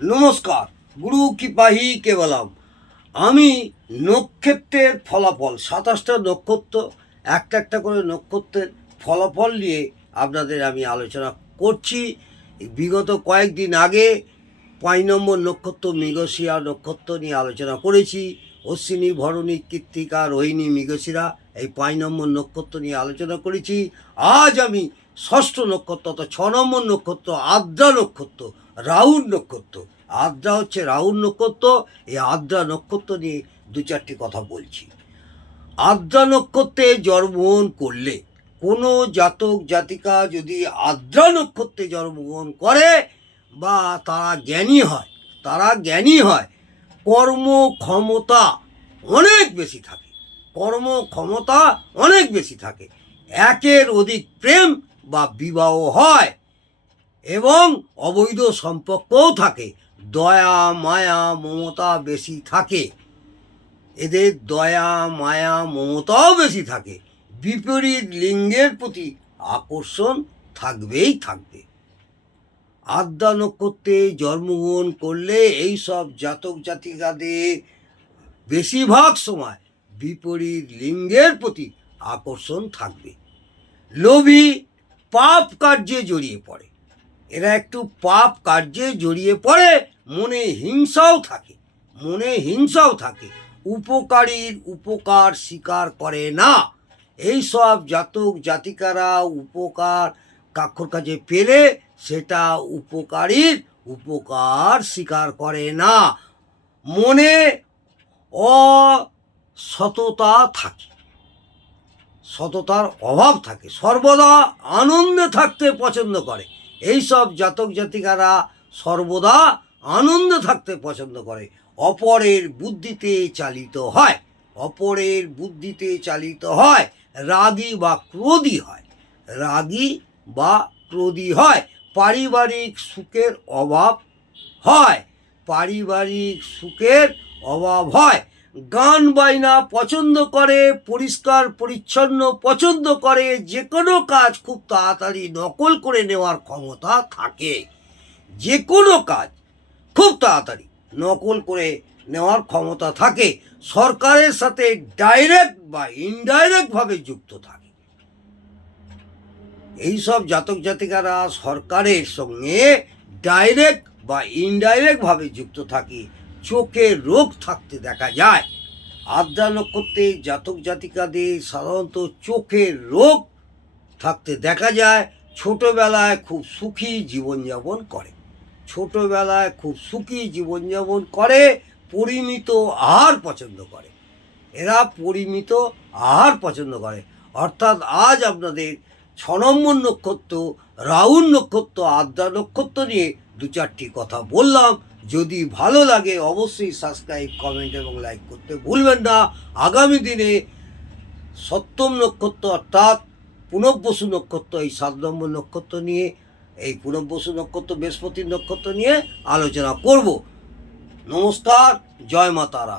নমস্কার, গুরু কৃপাহি কেবলম। আমি নক্ষত্রের ফলাফল 27টা নক্ষত্র, একটা একটা করে নক্ষত্রের ফলাফল নিয়ে আপনাদের আমি আলোচনা করছি। বিগত কয়েকদিন আগে 5 নম্বর নক্ষত্র মৃগশিরা নক্ষত্র নিয়ে আলোচনা করেছি। অশ্বিনী, ভরণী, কৃত্তিকা, রোহিণী, মৃগশিরা এই 5 নম্বর নক্ষত্র নিয়ে আলোচনা করেছি। আজ আমি 6ষ্ঠ নক্ষত্র অর্থাৎ 6 নম্বর নক্ষত্র আদ্রা নক্ষত্র, রাহুর নক্ষত্র। আদ্রা হচ্ছে রাহুর নক্ষত্র। এই আদ্রা নক্ষত্র নিয়ে দু চারটি কথা বলছি। আদ্রা নক্ষত্রে জন্মগ্রহণ করলে কোনো জাতক জাতিকা যদি আদ্রা নক্ষত্রে জন্মগ্রহণ করে বা তারা জ্ঞানী হয় কর্মক্ষমতা অনেক বেশি থাকে, একের অধিক প্রেম বা বিবাহ হয় এবং অবৈধ সম্পর্কও থাকে। দয়া মায়া মমতা বেশি থাকে, এদের দয়া মায়া মমতাও বেশি থাকে। বিপরীত লিঙ্গের প্রতি আকর্ষণ থাকবে। আদ্রা নক্ষত্রে জন্মগ্রহণ করলে এই সব জাতক জাতিকাদের বেশিরভাগ সময় বিপরীত লিঙ্গের প্রতি আকর্ষণ থাকবে। লোভী, পাপ কার্যে জড়িয়ে পড়ে। এরা একটু পাপ কার্যে জড়িয়ে পড়ে, মনে হিংসাও থাকে। উপকারীর উপকার স্বীকার করে না। এই সব জাতক জাতিকারা উপকার কাক্ষর কাছে পেলে সেটা উপকারীর উপকার স্বীকার করে না। মনে সততার অভাব থাকে, সর্বদা আনন্দে থাকতে পছন্দ করে। এই সব জাতক জাতিকারা সর্বদা আনন্দে থাকতে পছন্দ করে। অপরের বুদ্ধিতে চালিত হয়, রাগী বা ক্রোধী হয়। পারিবারিক সুখের অভাব হয়। গান বাজনা পছন্দ করে, পরিষ্কার পরিচ্ছন্ন পছন্দ করে। যে কোনো কাজ খুব তাড়াতাড়ি নকল করে নেওয়ার ক্ষমতা থাকে। সরকারের সাথে ডাইরেক্ট বা ইনডাইরেক্টভাবে যুক্ত থাকে। এইসব জাতক জাতিকারা সরকারের সঙ্গে ডাইরেক্ট বা ইনডাইরেক্টভাবে যুক্ত থাকে। চোখের রোগ থাকতে দেখা যায়। আদ্রা নক্ষত্রে জাতক জাতিকাদের সাধারণত চোখের রোগ থাকতে দেখা যায়। ছোটবেলায় খুব সুখী জীবনযাপন করে। পরিমিত আহার পছন্দ করে। অর্থাৎ আজ আপনাদের 6 নম্বর নক্ষত্র রাহুর নক্ষত্র আদ্রা নক্ষত্র নিয়ে দু চারটি কথা বললাম। যদি ভালো লাগে অবশ্যই সাবস্ক্রাইব, কমেন্ট এবং লাইক করতে ভুলবেন না। আগামী দিনে 7ম নক্ষত্র অর্থাৎ পুনর্বসু নক্ষত্র, এই 7 নম্বর নক্ষত্র নিয়ে, এই পুনর্বসু নক্ষত্র বৃহস্পতির নক্ষত্র নিয়ে আলোচনা করব। নমস্কার, জয় মা তারা।